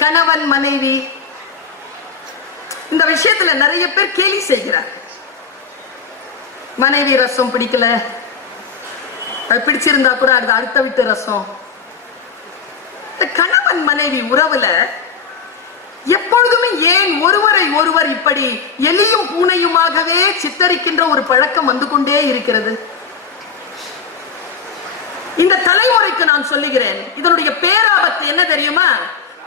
கணவன் மனைவி இந்த விஷயத்துல நிறைய பேர் கேலி செய்கிறார். மனைவி ரசம் பிடிக்கல, பிடிச்சிருந்தா கூட அது அடுத்த விட்டு ரசம். கணவன் மனைவி உறவுல எப்பொழுதுமே ஏன் ஒருவரை ஒருவர் இப்படி எலியும் பூனையுமாகவே சித்தரிக்கின்ற ஒரு பழக்கம் வந்து கொண்டே இருக்கிறது? இந்த தலைமுறைக்கு நான் சொல்லுகிறேன், இதனுடைய பேராபத்து என்ன தெரியுமா?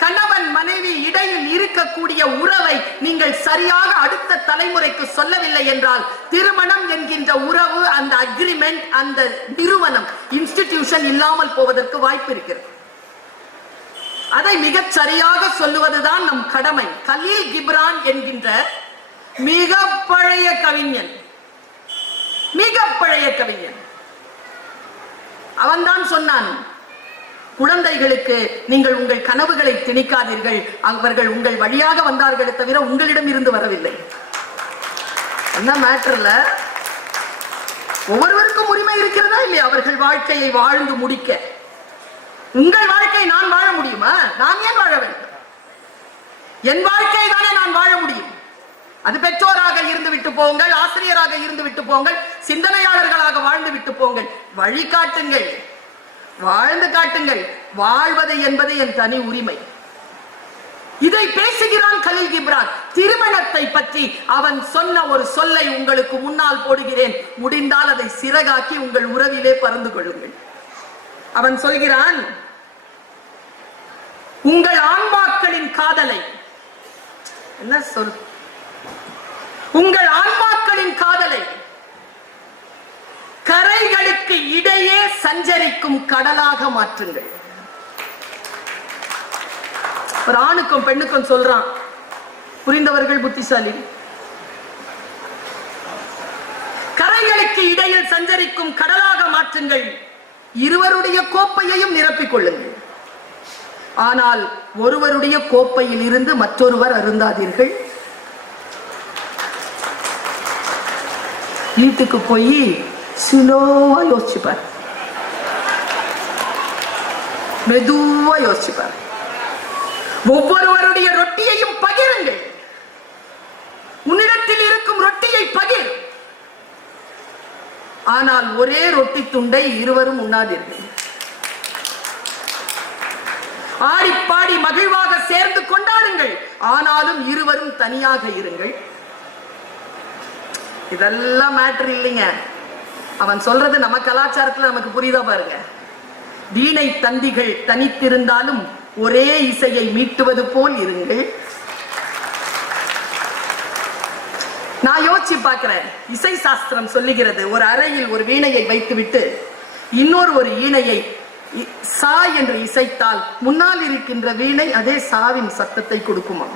கணவன் மனைவி இடையில் இருக்கக்கூடிய உறவை நீங்கள் சரியாக அடுத்த தலைமுறைக்கு சொல்லவில்லை என்றால் திருமணம் என்கின்ற உறவு, அந்த அக்ரிமெண்ட், அந்த நிறுவனம், இன்ஸ்டிடியூஷன் இல்லாமல் போவதற்கு வாய்ப்பு இருக்கிறது. அதை மிகச் சரியாக சொல்லுவதுதான் நம் கடமை. கலீல் கிப்ரான் என்கின்ற மிக பழைய கவிஞன், மிக பழைய கவிஞன், அவன்தான் சொன்னான், குழந்தைகளுக்கு நீங்கள் உங்கள் கனவுகளை திணிக்காதீர்கள், அவர்கள் உங்கள் வழியாக வந்தார்களே தவிர உங்களிடம் இருந்து வரவில்லை. என்ன மேட்டர்ல ஒவ்வொருவருக்கும் உரிமை இருக்கிறதா இல்லையா அவர்கள் வாழ்க்கையை வாழ்ந்து முடிக்க? உங்கள் வாழ்க்கை நான் வாழ முடியுமா? நான் ஏன் வாழ வேண்டும்? என் வாழ்க்கை தானே நான் வாழ முடியும். அது பெற்றோராக இருந்து விட்டு போங்கள், ஆசிரியராக இருந்து விட்டு போங்கள், சிந்தனையாளர்களாக வாழ்ந்து விட்டு போங்கள், வழி காட்டுங்கள், வாழ்ந்து காட்டுங்கள். வாழ்வது என்பது என் தனி உரிமை. இதை பேசுகிறான் கலீல் கிப்ரான். திருமணத்தை பற்றி அவன் சொன்ன ஒரு சொல்லை உங்களுக்கு முன்னால் போடுகிறேன், முடிந்தால் அதை சிறகாக்கி உங்கள் உறவிலே பறந்து கொள்ளுங்கள். அவன் சொல்கிறான், உங்கள் ஆன்மாக்களின் காதலை, என்ன சொல், உங்கள் ஆன்மாக்களின் காதலை கரைகளுக்கு இடையே சஞ்சரிக்கும் கடலாக மாற்றுங்கள். ஒரு ஆணுக்கும் பெண்ணுக்கும் சொல்றான், புரிந்தவர்கள் புத்திசாலி. கரைகளுக்கு இடையில் சஞ்சரிக்கும் கடலாக மாற்றுங்கள், இருவருடைய கோப்பையையும் நிரப்பிக் கொள்ளுங்கள், ஆனால் ஒருவருடைய கோப்பையில் இருந்து மற்றொருவர் அருந்தாதீர்கள். வீட்டுக்கு போய் ஸ்லோவா யோசிச்சுப்பார், மெதுவா யோசிச்சுப்பார். ஒவ்வொருவருடைய ரொட்டியையும் பகிருங்கள், உன்னிடத்தில் இருக்கும் ரொட்டியை பகிர், ஆனால் ஒரே ரொட்டி துண்டை இருவரும் உண்ணாதீர்கள். ஆடிப்பாடி மகிழ்வாக சேர்ந்து கொண்டாடுங்கள், ஆனாலும் இருவரும் தனியாக இருங்கள். இதெல்லாம் மேட்டர் இல்லைங்க. அவன் சொல்றது நம்ம கலாச்சாரத்துல நமக்கு புரியுதா பாருங்க. வீணை தந்திகள் தனித்திருந்தாலும் ஒரே இசையை மீட்டுவது போல் இருங்கள். நான் யோசிச்சு பார்க்கிறேன், இசை சாஸ்திரம் சொல்லுகிறது, ஒரு அறையில் ஒரு வீணையை வைத்துவிட்டு இன்னொரு ஒரு வீணையை சா என்று இசைத்தால் முன்னால் இருக்கின்ற வீணை அதே சாவின் சத்தத்தை கொடுக்குமா?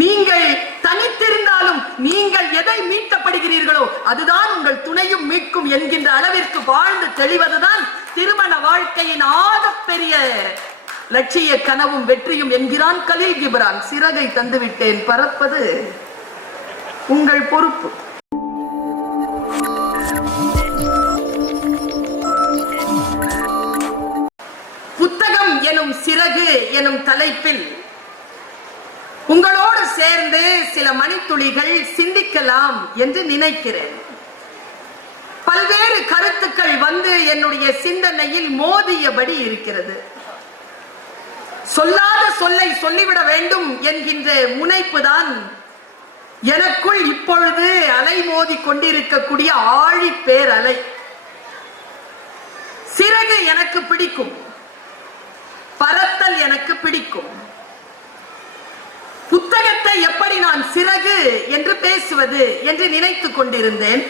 நீங்கள் தனித்திருந்தாலும் நீங்கள் எதை மீட்கப்படுகிறீர்களோ அதுதான் உங்கள் துணையும் மீட்கும் என்கின்ற அளவிற்கு வாழ்ந்து தெளிவதுதான் திருமண வாழ்க்கையின் ஆகப்பெரிய லட்சிய கனவும் வெற்றியும் என்கிறான் கலீல் கிப்ரான். சிறகை தந்துவிட்டேன், பறப்பது உங்கள் பொறுப்பு. புத்தகம் எனும் சிறகு எனும் தலைப்பில் உங்களோடு சேர்ந்து சில மணித்துளிகள் சிந்திக்கலாம் என்று நினைக்கிறேன். பல்வேறு கருத்துக்கள் வந்து என்னுடைய சிந்தனையில் மோதியபடி இருக்கிறது. சொல்லாத சொல்லை சொல்லிவிட வேண்டும் என்கின்ற முனைப்பு தான் எனக்குள் இப்பொழுது அலை மோதி கொண்டிருக்கக்கூடிய ஆழி பேர் அலை. சிறகு எனக்கு பிடிக்கும், பறத்தல் எனக்கு பிடிக்கும். புத்தகத்தை எப்படி நான் சிறகு என்று பேசுவது என்று நினைத்துக் கொண்டிருந்தேன்.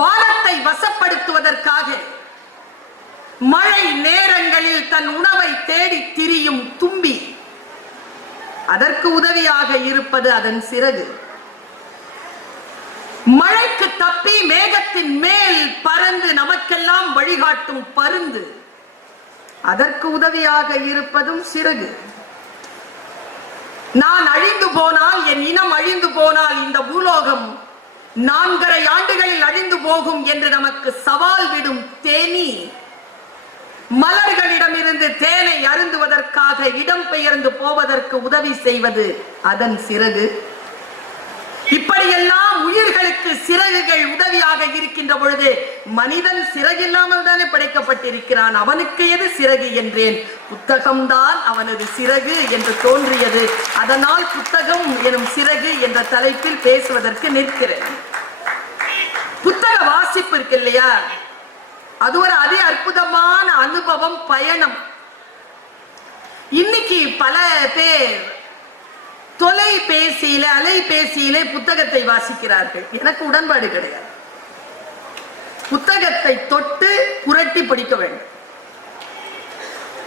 வானத்தை வசப்படுத்துவதற்காக மழை நேரங்களில் தன் உணவை தேடி திரியும் தும்பி, அதற்கு உதவியாக இருப்பது அதன் சிறகு. மழைக்கு தப்பி மேகத்தின் மேல் பறந்து நமக்கெல்லாம் வழிகாட்டும் பருந்து, அதற்கு உதவியாக இருப்பதும் சிறகு. நான் அழிந்து போனால், என் இனம் அழிந்து போனால் இந்த பூலோகம் 4.5 ஆண்டுகளில் அழிந்து போகும் என்று நமக்கு சவால் விடும் தேனி மலர்களிடமிருந்து தேனை அருந்துவதற்காக இடம்பெயர்ந்து போவதற்கு உதவி செய்வது அதன் சிறகு. இப்படியெல்லாம் உயிர்களுக்கு சிறகுகள் உதவியாக இருக்கின்ற பொழுது மனிதன் சிறகில்லாமல் தானே படைக்கப்பட்டிருக்கிறான். அவனுக்கு எது சிறகு என்றேன். புத்தகம்தான் அவனது சிறகு என்று தோன்றியது. அதனால் புத்தகம் எனும் சிறகு என்ற தலைப்பில் பேசுவதற்கு நிற்கிறேன். புத்தக வாசிப்பு இருக்கு இல்லையா, அது ஒரு அதி அற்புதமான அனுபவம், பயணம். இன்னைக்கு பல பேர் தொலைபேசியில அலைபேசியிலே புத்தகத்தை வாசிக்கிறார்கள். எனக்கு உடன்பாடு கிடையாது. புத்தகத்தை தொட்டு புரட்டி படிக்க வேண்டும்.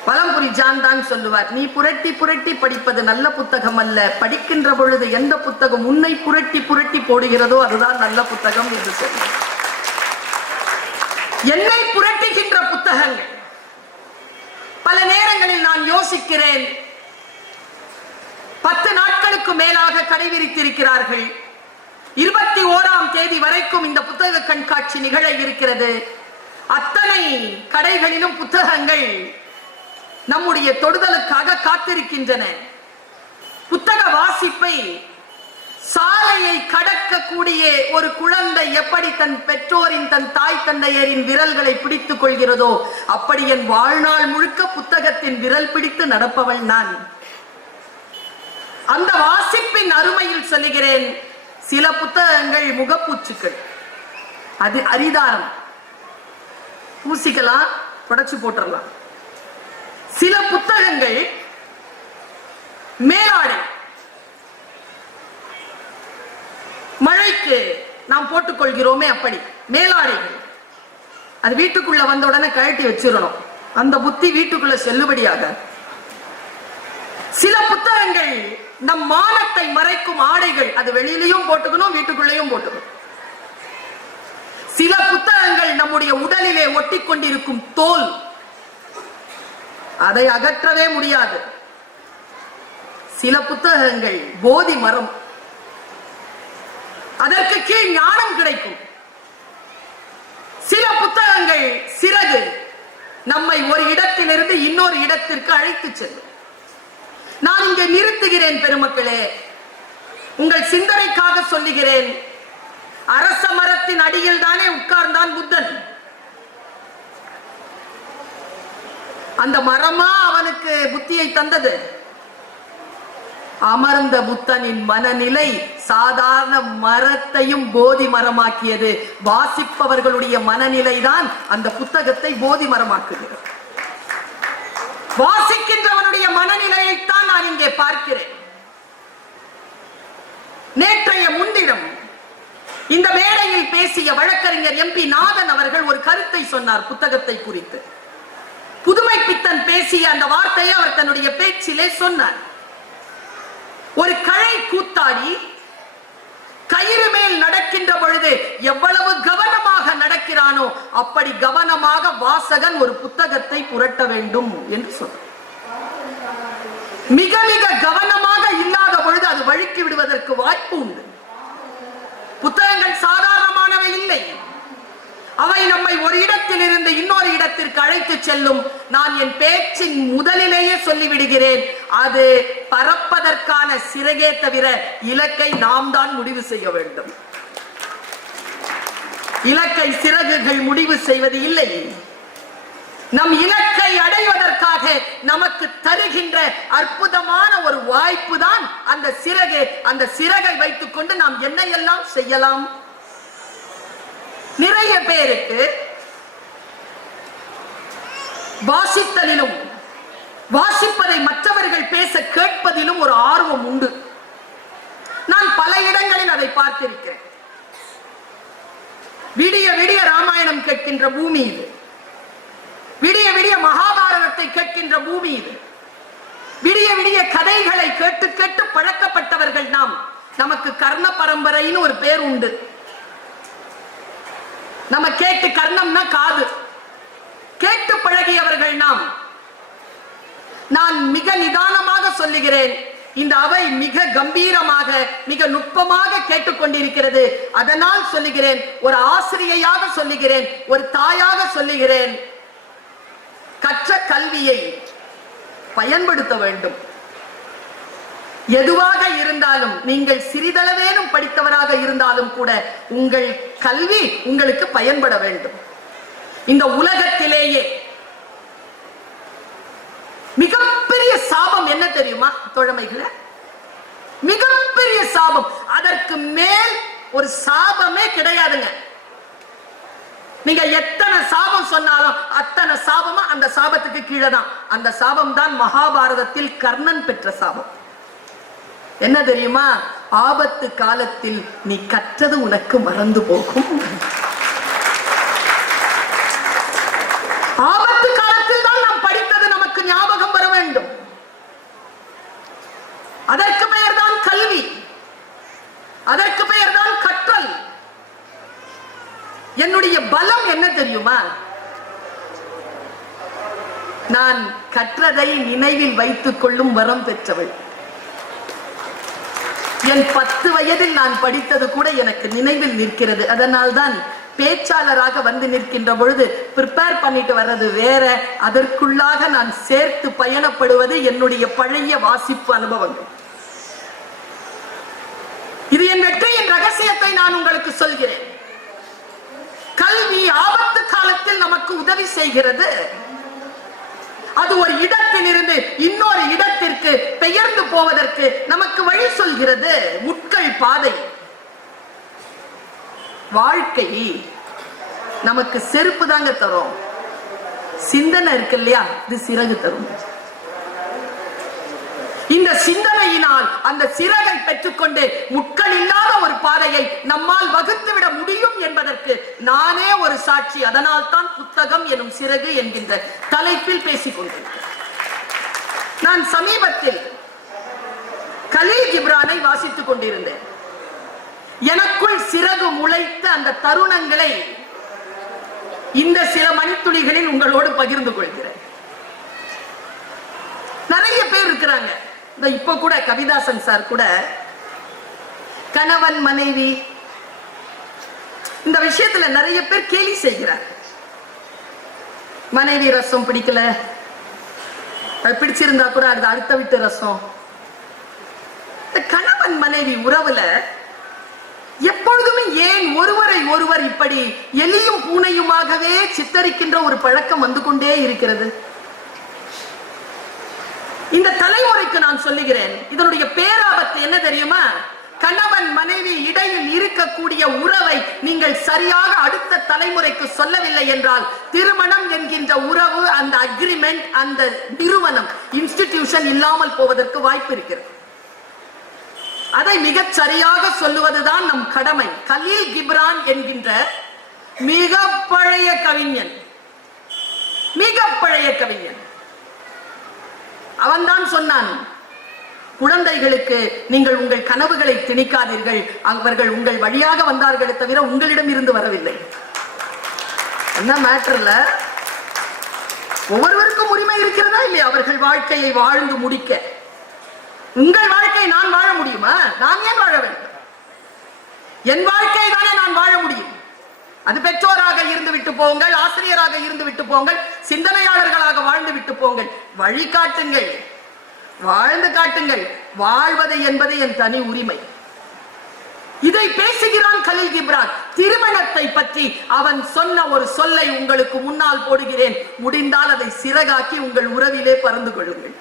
பழம்புரி ஜான் தான் சொல்லுவார், நீ புரட்டி புரட்டி படிப்பது நல்ல புத்தகம் அல்ல, படிக்கின்ற பொழுது எந்த புத்தகம் உன்னை புரட்டி புரட்டி போடுகிறதோ அதுதான் நல்ல புத்தகம் என்று சொல்லுவார். என்னை புரட்டுகின்ற புத்தகங்கள் பல நேரங்களில் நான் யோசிக்கிறேன், 10 நாட்களுக்கு மேலாக கடை விரித்திருக்கிறார்கள். 21ஆம் தேதி வரைக்கும் இந்த புத்தக கண்காட்சி நிகழ இருக்கிறது. அத்தனை கடைகளிலும் புத்தகங்கள் நம்முடைய தொடுதலுக்காக காத்திருக்கின்றன. புத்தக வாசிப்பை சாலையை கடக்கக்கூடிய ஒரு குழந்தை எப்படி தன் பெற்றோரின், தன் தாய் தந்தையரின் விரல்களை பிடித்துக் கொள்கிறதோ அப்படி என் வாழ்நாள் முழுக்க புத்தகத்தின் விரல் பிடித்து நடப்பவள் நான். அந்த வாசிப்பின் அருமையில் சொல்லுகிறேன், சில புத்தகங்கள் முகப்பூச்சுக்கள், அது அரிதாரம், பூசிக்கலாம், தொடச்சு போட்டுடலாம். சில புத்தகங்கள் மேலாடை, மழைக்கு நாம் போட்டுக் கொள்கிறோமே அப்படி மேலாடைகள், அது வீட்டுக்குள்ள வந்த உடனே கழட்டி வச்சிடணும். அந்த புத்தி வீட்டுக்குள்ள செல்லுபடியாக. சில புத்தகங்கள் நம் மானத்தை மறைக்கும் ஆடைகள், அது வெளியிலையும் போட்டுக்கணும், வீட்டுக்குள்ளேயும் போட்டுக்கணும். சில புத்தகங்கள் நம்முடைய உடலிலே ஒட்டி கொண்டிருக்கும் தோல், அதை அகற்றவே முடியாது. சில புத்தகங்கள் போதி மரம், அதற்கு கீழ் ஞானம் கிடைக்கும். சில புத்தகங்கள் சிறகு, நம்மை ஒரு இடத்திலிருந்து இன்னொரு இடத்திற்கு அழைத்து செல்லும். நான் இங்கே நிறுத்துகிறேன் பெருமக்களே, உங்கள் சிந்தனைக்காக சொல்லுகிறேன். அரச மரத்தின் அடியில் தானே உட்கார்ந்தான் புத்தன். அந்த மரமா அவனுக்கு புத்தியை தந்தது? அமர்ந்த புத்தனின் மனநிலை சாதாரண மரத்தையும் போதி மரமாக்கியது. வாசிப்பவர்களுடைய மனநிலை தான் அந்த புத்தகத்தை போதி மரமாக்குகிறது. வாசிக்கின்றவனுடைய மனநிலையைத்தான் நான் இங்கே பார்க்கிறேன். நேற்றைய முன்தினம் இந்த மேடையில் பேசிய வழக்கறிஞர் MP நாதன் அவர்கள் ஒரு கருத்தை சொன்னார் புத்தகத்தை குறித்து. புதுமை பித்தன் பேசிய அந்த வார்த்தையை அவர் தன்னுடைய பேச்சிலே சொன்னார். ஒரு கழை கூத்தாடி கயிறு மேல் நடக்கின்ற பொழுது எவ்வளவு கவனமாக நடக்கிறானோ அப்படி கவனமாக வாசகன் ஒரு புத்தகத்தை புரட்ட வேண்டும் என்று சொன்னார். மிக மிக கவனமாக இல்லாத பொழுது அது வழுக்கி விடுவதற்கு வாய்ப்பு உண்டு. புத்தகங்கள் சாதாரணமானவை இல்லை. அவை நம்மை ஒரு இடத்தில் இருந்து இன்னொரு இடத்திற்கு அழைத்து செல்லும். நான் என் பேச்சின் முதலிலேயே சொல்லிவிடுகிறேன், அது பறப்பதற்கான சிறகே தவிர இலக்கை நாம் தான் முடிவு செய்ய வேண்டும். இலக்கை சிறகுகள் முடிவு செய்வது இல்லை. நம் இலக்கை அடைவதற்காக நமக்கு தருகின்ற அற்புதமான ஒரு வாய்ப்பு தான் அந்த சிறகு. அந்த சிறகை வைத்துக் கொண்டு நாம் என்ன எல்லாம் செய்யலாம். நிறைய பேருக்கு வாசித்தலிலும் வாசிப்பதை மற்றவர்கள் பேச கேட்பதிலும் ஒரு ஆர்வம் உண்டு. நான் பல இடங்களில் அதை பார்த்திருக்கிறேன். விடிய விடிய ராமாயணம் கேட்கின்ற பூமி இது. விடிய விடிய மகாபாரதத்தை கேட்கின்ற பூமி இது. விடிய விடிய கதைகளை கேட்டு கேட்டு பழக்கப்பட்டவர்கள் நாம். நமக்கு கர்ண பரம்பரைன்னு ஒரு பேர் உண்டு. நம்ம கேட்டு, கர்ணம்னா காது, கேட்டு பழகியவர்கள் நாம். நான் மிக நிதானமாக சொல்லுகிறேன், இந்த அவை மிக கம்பீரமாக மிக நுட்பமாக கேட்டுக்கொண்டிருக்கிறது. அதனால் சொல்லுகிறேன், ஒரு ஆசிரியையாக சொல்லுகிறேன், ஒரு தாயாக சொல்லுகிறேன், கற்ற கற்ற கல்வியை பயன்படுத்த வேண்டும். எதுவாக இருந்தாலும், நீங்கள் சிறிதளவேனும் படித்தவராக இருந்தாலும் கூட உங்கள் கல்வி உங்களுக்கு பயன்பட வேண்டும். இந்த உலகத்திலேயே மிகப்பெரிய சாபம் என்ன தெரியுமா தோழமைகளே? மிகப்பெரிய சாபம். அதற்கு மேல் ஒரு சாபமே கிடையாதுங்க. நீங்க எத்தனை சாபம் சொன்னாலும் அத்தனை சாபமா அந்த சாபத்துக்கு கீழே தான். அந்த சாபம் தான் மகாபாரதத்தில் கர்ணன் பெற்ற சாபம். என்ன தெரியுமா? ஆபத்து காலத்தில் நீ கற்றது உனக்கு மறந்து போகும். ஆபத்து காலத்தில் தான் நாம் படித்தது நமக்கு ஞாபகம் வர வேண்டும். அதற்கு பெயர் தான் கல்வி, அதற்கு பெயர் தான் கற்றல். என்னுடைய பலம் என்ன தெரியுமா? நான் கற்றதை நினைவில் வைத்துக் கொள்ளும் வரம் பெற்றவள். என் 10 வயதில் நான் படித்தது கூட எனக்கு நினைவில் நிற்கிறது. அதனால்தான் பேச்சாளராக வந்து நிற்கின்ற பொழுது ப்ரிப்பேர் பண்ணிட்டு வர்றது வேற, அதற்குள்ளாக நான் சேர்த்து பயணப்படுவது என்னுடைய பழைய வாசிப்பு அனுபவங்கள். இது என் வெற்றியின் ரகசியத்தை நான் உங்களுக்கு சொல்கிறேன். கல்வி ஆபத்து காலத்தில் நமக்கு உதவி செய்கிறது. அது ஒரு இடத்தில் இருந்து இன்னொரு இடத்திற்கு பெயர்ந்து போவதற்கு நமக்கு வழி சொல்கிறது. முட்கள் பாதை. வாழ்க்கை நமக்கு செருப்பு தாங்க தரும். சிந்தனை இருக்கு இல்லையா, இது சிறகு தரும். இந்த சிந்தனையினால் அந்த சிறகை பெற்றுக்கொண்டு முட்கள் இல்லாத ஒரு பாதையை நம்மால் வகுத்துவிட முடியும் என்பதற்கு நானே ஒரு சாட்சி. அதனால் தான் புத்தகம் எனும் சிறகு என்கின்ற தலைப்பில் பேசிக் கொண்டிருக்கிறேன். நான் சமீபத்தில் கலீல் கிப்ரானை வாசித்துக் கொண்டிருந்தேன். எனக்குள் சிறகு முளைத்த அந்த தருணங்களை இந்த சில மணித்துளிகளில் உங்களோடு பகிர்ந்து கொள்கிறேன். நிறைய பேர் இருக்கிறாங்க. இப்ப கூட கவிதாசன் சார் கூட கணவன் மனைவி இந்த விஷயத்துல நிறைய பேர் கேலி செய்கிறார். மனைவி ரசம் பிடிக்கல, பிடிச்சிருந்தா கூட அது அடுத்த விட்டு ரசம். கணவன் மனைவி உறவுல எப்பொழுதுமே ஏன் ஒருவரை ஒருவர் இப்படி எலியும் பூனையுமாகவே சித்தரிக்கின்ற ஒரு பழக்கம் வந்து கொண்டே இருக்கிறது? இந்த தலைமுறைக்கு நான் சொல்லுகிறேன், இதனுடைய பேராபத்து என்ன தெரியுமா? கணவன் மனைவி இடையில் இருக்கக்கூடிய உறவை நீங்கள் சரியாக அடுத்த தலைமுறைக்கு சொல்லவில்லை என்றால் திருமணம் என்கின்ற உறவு, அந்த அக்ரிமெண்ட், அந்த நிறுவனம், இன்ஸ்டிடியூஷன் இல்லாமல் போவதற்கு வாய்ப்பு இருக்கிறது. அதை மிகச் சரியாக சொல்லுவதுதான் நம் கடமை. கலீல் கிப்ரான் என்கின்ற மிக பழைய கவிஞன், மிக பழைய கவிஞன், அவன்தான் சொன்னான், குழந்தைகளுக்கு நீங்கள் உங்கள் கனவுகளை திணிக்காதீர்கள், அவர்கள் உங்கள் வழியாக வந்தார்களே தவிர உங்களிடம் இருந்து வரவில்லை. என்ன மேட்டர்ல ஒவ்வொருவருக்கும் உரிமை இருக்கிறதா இல்லையா அவர்கள் வாழ்க்கையை வாழ்ந்து முடிக்க? உங்கள் வாழ்க்கையை நான் வாழ முடியுமா? நான் ஏன் வாழ வேண்டும்? என் வாழ்க்கை தானே நான் வாழ முடியும். அது பெற்றோராக இருந்து விட்டு போங்கள், ஆசிரியராக இருந்து விட்டு போங்கள், சிந்தனையாளர்களாக வாழ்ந்து விட்டு போங்கள். வழி காட்டுங்கள், வாழ்ந்து காட்டுங்கள். வாழ்வது என்பது என் தனி உரிமை. இதை பேசுகிறான் கலீல் கிப்ரான். திருமணத்தை பற்றி அவன் சொன்ன ஒரு சொல்லை உங்களுக்கு முன்னால் போடுகிறேன். முடிந்தால் அதை சிறகாக்கி உங்கள் உறவிலே பறந்து கொள்ளுங்கள்.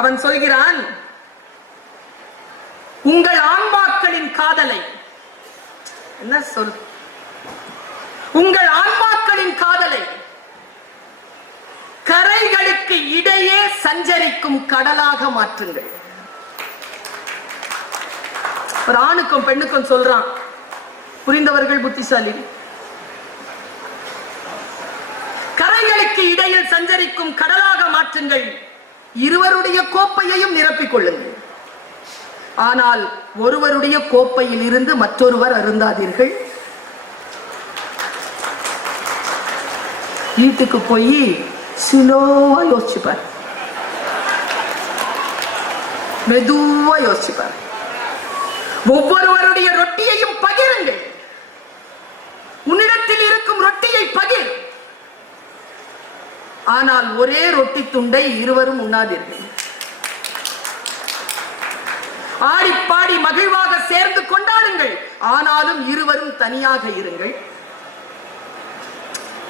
அவன் சொல்கிறான், உங்கள் ஆன்மாக்களின் காதலை, என்ன சொல், உங்கள் ஆன்மாக்களின் காதலை கரைகளுக்கு இடையே சஞ்சரிக்கும் கடலாக மாற்றுங்கள். ஒரு ஆணுக்கும் பெண்ணுக்கும் சொல்றான், புரிந்தவர்கள் புத்திசாலி. கரைகளுக்கு இடையில் சஞ்சரிக்கும் கடலாக மாற்றுங்கள், இருவருடைய கோப்பையையும் நிரப்பிக் கொள்ளுங்கள். ஆனால் ஒருவருடைய கோப்பையில் இருந்து மற்றொருவர் அருந்தாதீர்கள். வீட்டுக்கு போய் ஸ்லோவா யோசிச்சுப்பார், மெதுவா யோசிச்சுப்பார். ஒவ்வொருவருடைய ரொட்டியையும் பகிருங்கள். உன்னிடத்தில் இருக்கும் ரொட்டியை பகிர். ஆனால் ஒரே ரொட்டி துண்டை இருவரும் உண்ணாதீர்கள். ஆடிப்பாடி மகிழ்வாக சேர்ந்து கொண்டாடுங்கள், ஆனாலும் இருவரும் தனியாக இருங்கள்.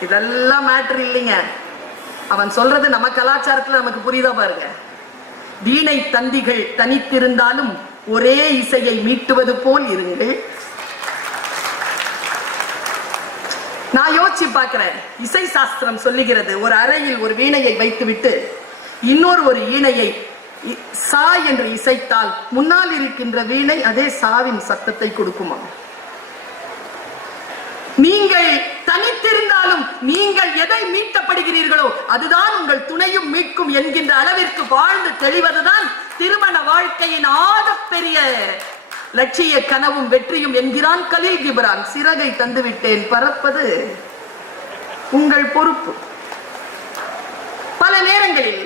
இதெல்லாம் மேட்டர் இல்லைங்க. அவன் சொல்றது நம்ம கலாச்சாரத்துல நமக்கு புரியுதா பாருங்க. வீணை தந்திகள் தனித்திருந்தாலும் ஒரே இசையை மீட்டுவது போல் இருங்கள். நான் யோசிச்சு பார்க்கிறேன். இசை சாஸ்திரம் சொல்லுகிறது, ஒரு அறையில் ஒரு வீணையை வைத்துவிட்டு இன்னொரு ஒரு ஈணையை சா என்று இசைத்தால் முன்னால் இருக்கின்ற வீணை அதே சாவின் சத்தத்தை கொடுக்குமா? நீங்கள் தனித்திருந்தாலும் நீங்கள் எதை மீட்கப்படுகிறீர்களோ அதுதான் உங்கள் துணையும் மீட்கும் என்கின்ற அளவிற்கு வாழ்ந்து தெளிவதுதான் திருமண வாழ்க்கையின் ஆகப்பெரிய லட்சிய கனவும் வெற்றியும் என்கிறான் கலீல் கிப்ரான். சிறகை தந்துவிட்டேன், பறப்பது உங்கள் பொறுப்பு. பல நேரங்களில்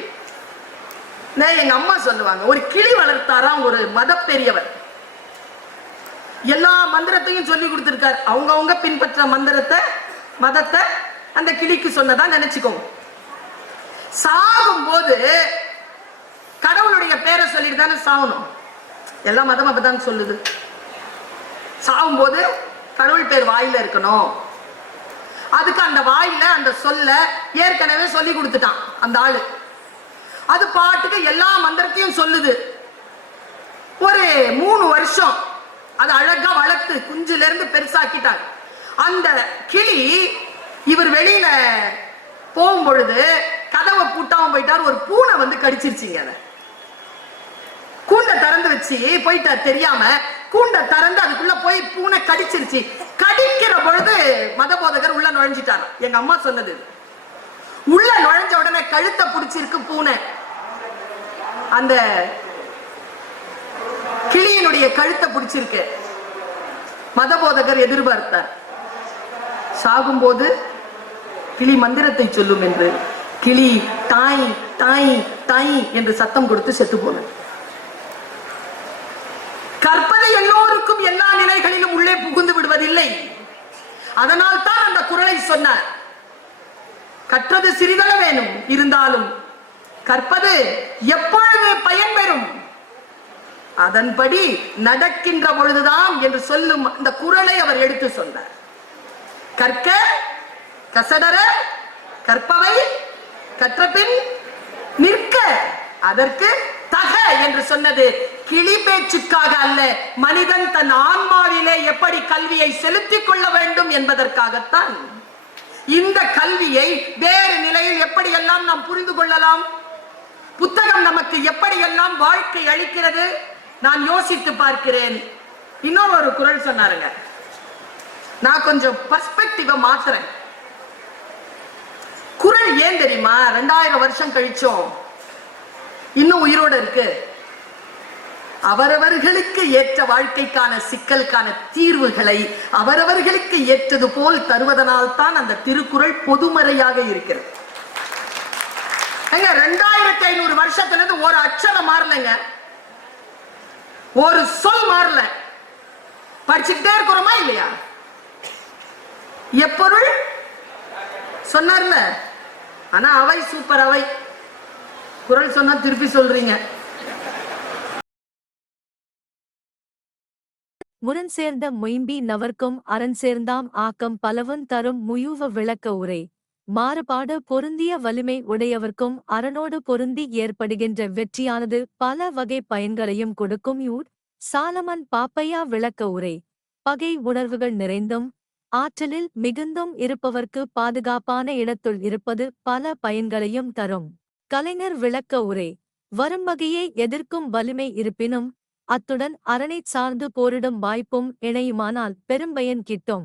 எங்க அம்மா சொல்லுவாங்க, ஒரு கிளி வளர்த்தாராம் ஒரு மத பெரியவர். எல்லா மந்திரத்தையும் சொல்லி கொடுத்திருக்கார். அவங்க பின்பற்ற மந்திரத்தை மதத்தை அந்த கிளிக்கு சொன்னதா நினைச்சுக்கோங்க. சாகும் போது கடவுளுடைய பேரை சொல்லிட்டு தானே சாகணும். எல்லா மதமும் அப்பதான் சொல்லுது. சாகும் போது கடவுள் பேர் வாயில இருக்கணும். அதுக்கு அந்த வாயில அந்த சொல்ல ஏற்கனவே சொல்லி கொடுத்துட்டான் அந்த ஆளு. அது பாட்டுக்கு எல்லா மந்திரத்தையும் சொல்லுது. ஒரு 3 வருஷம் அது அழகா வளர்த்து குஞ்சுல இருந்து பெருசாக்கிட்டாங்க. அந்த கிளி இவர் வெளியில போகும் பொழுது கதவை பூட்டாம போயிட்டார். ஒரு பூனை வந்து கடிச்சிருச்சிங்க. அதை கூண்டை திறந்து வச்சு போயிட்டார் தெரியாம. கூண்டை திறந்து அதுக்குள்ள போய் பூனை கடிச்சிருச்சு. கடிக்கிற பொழுது மத போதகர் உள்ள நுழைஞ்சிட்டார். எங்க அம்மா சொன்னது, உள்ள நுழைஞ்ச உடனே கழுத்தை பிடிச்சிருக்கு பூனை. அந்த கிளியினுடைய கழுத்தை பிடிச்சிருக்கு. மத போதகர் எதிர்பார்த்தார், சாகும்போது கிளி மந்திரத்தை சொல்லும் என்று. கிளி தாய் தாய் தாய் என்று சத்தம் கொடுத்து செத்து போனது. கற்பனை எல்லோருக்கும் எல்லா நிலைகளிலும் உள்ளே புகுந்து விடுவதில்லை. அதனால் தான் அந்த குறளை சொன்னார், கற்றது சிறிதள வேணும், இருந்தாலும் கற்பது எப்பொழுது பயன் பெறும், அதன்படி நடக்கின்ற பொழுதுதான் என்று சொல்லும் அந்த குறளை அவர் எடுத்து சொன்னார். கற்க கசடர கற்பவை கற்றபின் நிற்க அதற்கு தக என்று சொன்னது கிளி பேச்சுக்காக அல்ல, மனிதன் தன் ஆன்மாவிலே எப்படி கல்வியை செலுத்திக் கொள்ள வேண்டும் என்பதற்காகத்தான். இந்த கல்வியை வேறு நிலையில் எப்படியெல்லாம் நாம் புரிந்து கொள்ளலாம், புத்தகம் நமக்கு எப்படியெல்லாம் வாழ்க்கை அளிக்கிறது, நான் யோசித்து பார்க்கிறேன். இன்னொரு குறள் சொன்னாருங்க, நான் கொஞ்சம் பர்ஸ்பெக்டிவ மாத்துறேன். குறள் ஏன் தெரியுமா? 2000 வருஷம் கழிச்சோம் இன்னும் உயிரோட இருக்கு. அவரவர்களுக்கு ஏற்ற வாழ்க்கைக்கான சிக்கலுக்கான தீர்வுகளை அவரவர்களுக்கு ஏற்றது போல் தருவதனால் தான் அந்த திருக்குறள் பொதுமறையாக இருக்கிறது. 2500 வருஷத்துல இருந்து ஒரு அச்சரம் மாறலைங்க, ஒரு சொல் மாறல. படிச்சுட்டே இருக்கிறோமா இல்லையா? எப்பொருள் சொன்னார்ல, ஆனா அவை சூப்பர். அவை குறள் சொன்னா திருப்பி சொல்றீங்க. முரண் சேர்ந்த மொயம்பி நவர்க்கும் அரண் சேர்ந்தாம் ஆக்கம் பலவன் தரும் முயூவ விளக்க உரை. மாறுபாடு பொருந்திய வலிமை உடையவர்க்கும் அரணோடு பொருந்தி ஏற்படுகின்ற வெற்றியானது பல வகை பயன்களையும் கொடுக்கும். யூர் சாலமன் பாப்பையா விளக்க உரை. பகை உணர்வுகள் நிறைந்தும் ஆற்றலில் மிகுந்தும் இருப்பவர்க்கு பாதுகாப்பான இடத்துள் இருப்பது பல பயன்களையும் தரும். கலைஞர் விளக்க உரை. வரும்பகையை எதிர்க்கும் வலிமை இருப்பினும் அத்துடன் அரணைச் சார்ந்து போரிடும் வாய்ப்பும் இணையுமானால் பெரும்பயன் கிட்டும்.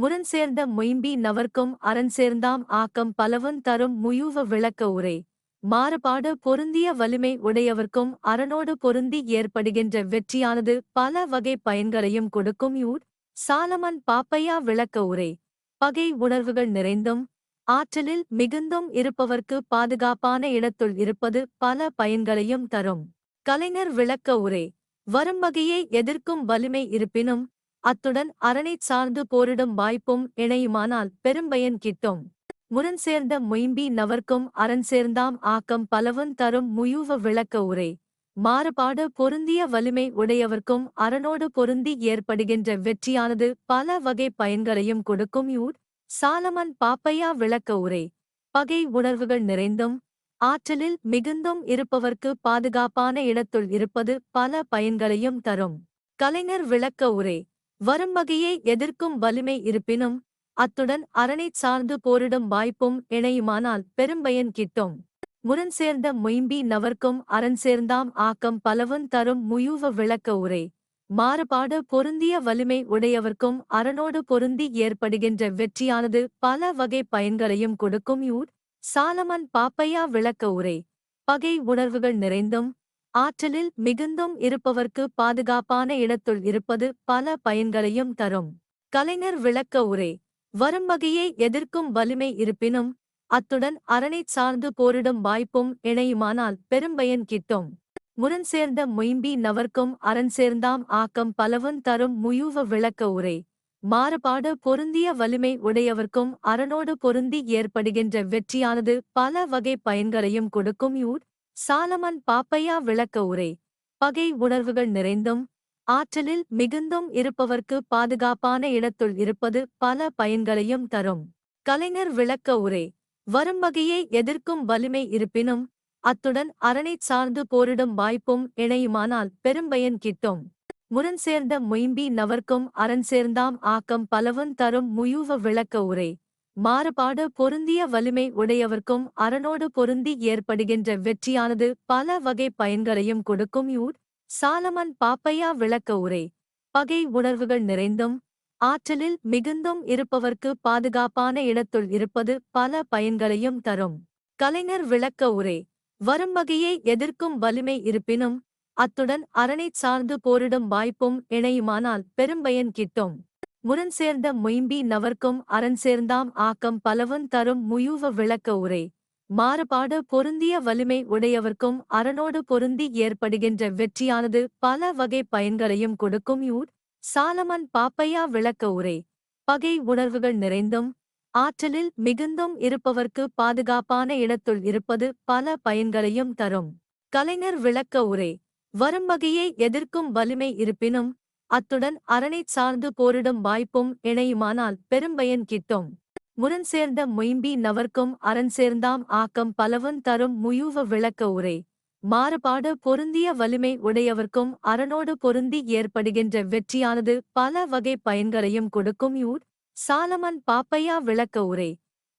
முரண் சேர்ந்த மொயம்பி நவர்க்கும் அரண் சேர்ந்தாம் ஆக்கம் பலவன் தரும் முயூவ விளக்க உரை. மாறுபாடு பொருந்திய வலிமை உடையவர்க்கும் அரணோடு பொருந்தி ஏற்படுகின்ற வெற்றியானது பல வகை பயன்களையும் கொடுக்கும். யூர் சாலமன் பாப்பையா விளக்க உரை. பகை உணர்வுகள் நிறைந்தும் ஆற்றலில் மிகுந்தும் இருப்பவர்க்கு பாதுகாப்பான இடத்துள் இருப்பது பல பயன்களையும் தரும். கலைஞர் விளக்க உரை. வரும்பகையை எதிர்க்கும் வலிமை இருப்பினும் அத்துடன் அரணைச் சார்ந்து போரிடும் வாய்ப்பும் இணையுமானால் பெரும்பயன் கிட்டும். முரண் சேர்ந்த மொயம்பி நவர்க்கும் அரண் சேர்ந்தாம் ஆக்கம் பலவுந் தரும் முயூவ விளக்க உரை. மாறுபாடு பொருந்திய வலிமை உடையவர்க்கும் அரணோடு பொருந்தி ஏற்படுகின்ற வெற்றியானது பல வகை பயன்களையும் கொடுக்கும். சாலமன் பாப்பையா விளக்க உரை. பகை உணர்வுகள் நிறைந்தும் ஆற்றலில் மிகுந்தும் இருப்பவர்க்கு பாதுகாப்பான இடத்துள் இருப்பது பல பயன்களையும் தரும். கலைஞர் விளக்க உரை. வரும் வகையை எதிர்க்கும் வலிமை இருப்பினும் அத்துடன் அரணைச் சார்ந்து போரிடும் வாய்ப்பும் இணையுமானால் பெரும்பயன் கிட்டும். முரண் சேர்ந்த மொயம்பி நவர்க்கும் அரண் சேர்ந்தாம் ஆக்கம் பலவுந் தரும் முயூவ விளக்க உரை. மாறுபாடு பொருந்திய வலிமை உடையவர்க்கும் அரணோடு பொருந்தி ஏற்படுகின்ற வெற்றியானது பல வகை பயன்களையும் கொடுக்கும். சாலமன் பாப்பையா விளக்க உரை. பகை உணர்வுகள் நிறைந்தும் ஆற்றலில் மிகுந்தும் இருப்பவர்க்கு பாதுகாப்பான இடத்துள் இருப்பது பல பயன்களையும் தரும். கலைஞர் விளக்க உரை. வரும் வகையை எதிர்க்கும் வலிமை இருப்பினும் அத்துடன் அரணைச் சார்ந்து போரிடும் வாய்ப்பும் இணையுமானால் பெரும்பயன் கிட்டும். முரண் சேர்ந்த மொயம்பி நவர்க்கும் அரண் சேர்ந்தாம் ஆக்கம் பலவுந் தரும் முயூவ விளக்க உரை. மாறுபாடு பொருந்திய வலிமை உடையவர்க்கும் அரணோடு பொருந்தி ஏற்படுகின்ற வெற்றியானது பல வகை பயன்களையும் கொடுக்கும். சாலமன் பாப்பையா விளக்க உரை. பகை உணர்வுகள் நிறைந்தும் ஆற்றலில் மிகுந்தும் இருப்பவர்க்கு பாதுகாப்பான இடத்துள் இருப்பது பல பயன்களையும் தரும். கலைஞர் விளக்க உரை. வரும் வகையை எதிர்க்கும் வலிமை இருப்பினும் அத்துடன் அரணைச் சார்ந்து போரிடும் வாய்ப்பும் இணையுமானால் பெரும்பயன் கிட்டும். முரண் சேர்ந்த மொயம்பி நவர்க்கும் அரண் சேர்ந்தாம் ஆக்கம் பலவுந் தரும் முயூவ விளக்க உரை. மாறுபாடு பொருந்திய வலிமை உடையவர்க்கும் அரணோடு பொருந்தி ஏற்படுகின்ற வெற்றியானது பல வகை பயன்களையும் கொடுக்கும். சாலமன் பாப்பையா விளக்க உரை. பகை உணர்வுகள் நிறைந்தும் ஆற்றலில் மிகுந்தும் இருப்பவர்க்கு பாதுகாப்பான இடத்துள் இருப்பது பல பயன்களையும் தரும். கலைஞர் விளக்க உரை. வரும் வகையை எதிர்க்கும் வலிமை இருப்பினும் அத்துடன் அரணைச் சார்ந்து போரிடும் வாய்ப்பும் இணையுமானால் பெரும்பயன் கிட்டும். முரண் சேர்ந்த மொயம்பி நவர்க்கும் அரண் சேர்ந்தாம் ஆக்கம் பலவுந் தரும் முயூவ விளக்க உரை. மாறுபாடு பொருந்திய வலிமை உடையவர்க்கும் அரணோடு பொருந்தி ஏற்படுகின்ற வெற்றியானது பல வகை பயன்களையும் கொடுக்கும். சாலமன் பாப்பையா விளக்க உரை. பகை உணர்வுகள் நிறைந்தும் ஆற்றலில் மிகுந்தும் இருப்பவர்க்கு பாதுகாப்பான இடத்துள் இருப்பது பல பயன்களையும் தரும். கலைஞர் விளக்க உரை. வரும் வகையை எதிர்க்கும் வலிமை இருப்பினும் அத்துடன் அரணைச் சார்ந்து போரிடும் வாய்ப்பும் இணையுமானால் பெரும்பயன் கிட்டும். முரண் சேர்ந்த மொயம்பி நவர்க்கும் அரண் சேர்ந்தாம் ஆக்கம் பலவுந் தரும் முயூவ விளக்க உரை. மாறுபாடு பொருந்திய வலிமை உடையவர்க்கும் அரணோடு பொருந்தி ஏற்படுகின்ற வெற்றியானது பல வகை பயன்களையும் கொடுக்கும். சாலமன் பாப்பையா விளக்க உரை.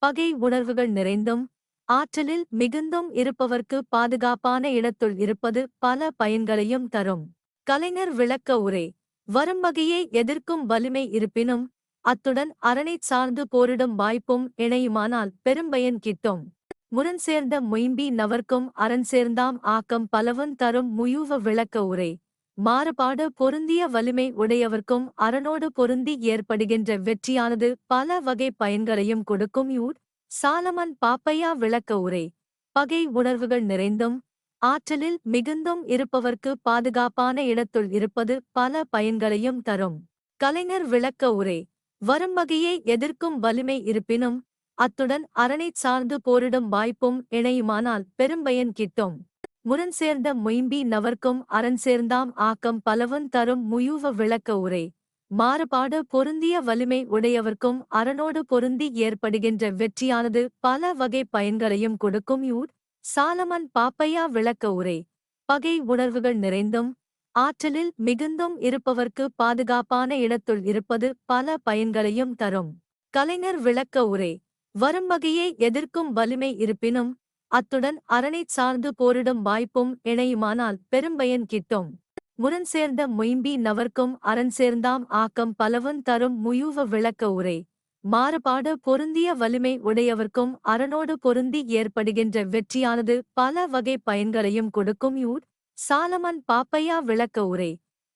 பகை உணர்வுகள் நிறைந்தும் ஆற்றலில் மிகுந்தும் இருப்பவர்க்கு பாதுகாப்பான இடத்துள் இருப்பது பல பயன்களையும் தரும். கலைஞர் விளக்க உரை. வரும் வகையை எதிர்க்கும் வலிமை இருப்பினும் அத்துடன் அரணைச் சார்ந்து போரிடும் வாய்ப்பும் இணையுமானால் பெரும்பயன் கிட்டும். முரண் சேர்ந்த மொயம்பி நவர்க்கும் அரண் சேர்ந்தாம் ஆக்கம் பலவுந் தரும் முயூவ விளக்க உரை. மாறுபாடு பொருந்திய வலிமை உடையவர்க்கும் அரணோடு பொருந்தி ஏற்படுகின்ற வெற்றியானது பல வகை பயன்களையும் கொடுக்கும். சாலமன் பாப்பையா விளக்க உரை. பகை உணர்வுகள் நிறைந்தும் ஆற்றலில் மிகுந்தும் இருப்பவர்க்கு பாதுகாப்பான இடத்துள் இருப்பது பல பயன்களையும் தரும். கலைஞர் விளக்க உரை. வரும் வகையை எதிர்க்கும் வலிமை இருப்பினும் அத்துடன் அரணைச் சார்ந்து போரிடும் வாய்ப்பும் இணையுமானால் பெரும்பயன் கிட்டும். முரண் சேர்ந்த மொயம்பி நவர்க்கும் அரண் சேர்ந்தாம் ஆக்கம் பலவுந் தரும் முயூவ விளக்க உரை. மாறுபாடு பொருந்திய வலிமை உடையவர்க்கும் அரணோடு பொருந்தி ஏற்படுகின்ற வெற்றியானது பல வகை பயன்களையும் கொடுக்கும். சாலமன் பாப்பையா விளக்க உரை. பகை உணர்வுகள் நிறைந்தும் ஆற்றலில் மிகுந்தும் இருப்பவர்க்கு பாதுகாப்பான இடத்துள் இருப்பது பல பயன்களையும் தரும். கலைஞர் விளக்க உரை. வரும் வகையை எதிர்க்கும் வலிமை இருப்பினும் அத்துடன் அரணைச் சார்ந்து போரிடும் வாய்ப்பும் இணையுமானால் பெரும்பயன் கிட்டும். முரண் சேர்ந்த மொயம்பி நவர்க்கும் அரண் சேர்ந்தாம் ஆக்கம் பலவுந் தரும் முயூவ விளக்க உரை. மாறுபாடு பொருந்திய வலிமை உடையவர்க்கும் அரணோடு பொருந்தி ஏற்படுகின்ற வெற்றியானது பல வகை பயன்களையும் கொடுக்கும். சாலமன் பாப்பையா விளக்க உரை.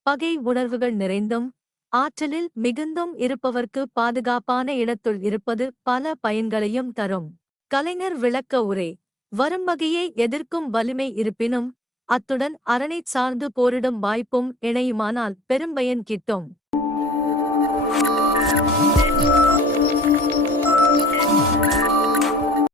பகை உணர்வுகள் நிறைந்தும் ஆற்றலில் மிகுந்தும் இருப்பவர்க்கு பாதுகாப்பான இடத்துள் இருப்பது பல பயன்களையும் தரும். கலைஞர் விளக்க உரை. வரும் வகையை எதிர்க்கும் வலிமை இருப்பினும் அத்துடன் அரணைச் சார்ந்து போரிடும் வாய்ப்பும் இணையுமானால் பெரும்பயன் கிட்டும்.